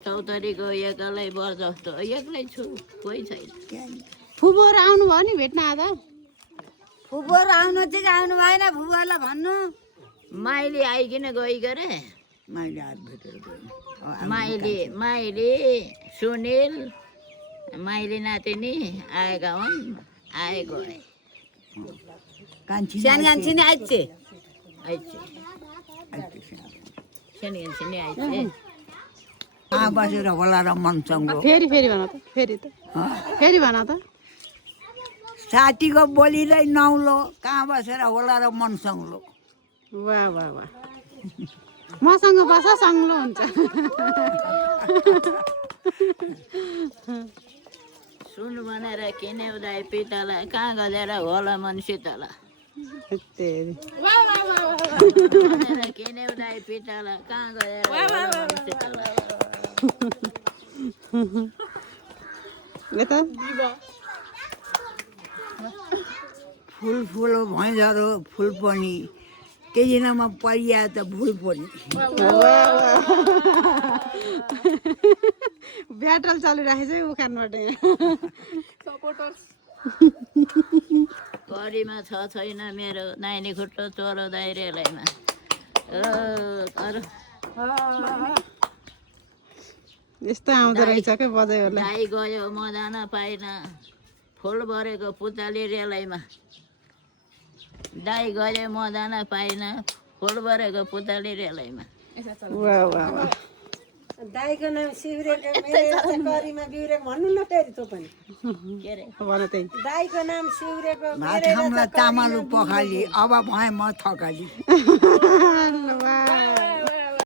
चौधरीको एक्लै बर जस्तो एक्लै छु कोही छैन। फुबोहरू आउनुभयो नि भेट्न आधा फुबोहरू आउनु चाहिँ आउनु भएन फुबोहरूलाई भन्नु माइली आइकन गइ गरे मैले हात भेटेर गएँ माइली सुनिल माइली नातिनी आएका हुन् आए गए सानो कान्छी आइचे आइचे सानो आइचे कहाँ बसेर होला र मनसँग फेरि भन त फेरि भन त साथीको बोलीलाई नौलो कहाँ बसेर होला र मनसँग लो वाह वाह वाह मसँग बस सङ्लो हुन्छ सुन भनेर किन्यौदाई पितालाई कहाँ गएर होला मन शीतला किन्यौदाई पितालाई कहाँ गएर होला मन शीतला फुल फुल भैँसहरू फुल पनि केही दिनमा परिया त भुल पनि ब्याटल चलिरहेको छ उखानबाट करीमा छैन मेरो नानी खुट्टो चोरो दाइरेलैमा यस्तो आउँदो रहेछ क्या बजाइहरूलाई दाइ गयो म जान पाइन फुल भरेको पुतली रेलैमा दाइ गयो म जान पाइन फुल भरेको पुतली रेलैमा वाह वाह वाह दाइको नाम शिवरेको मेरो करीमा बिउरेको भन्नु न फेरि तँ पनि के अरे भन त्यही दाइको नाम शिवरेको भात खाउँला चामल पखाली अब भएँ म थकाली वाह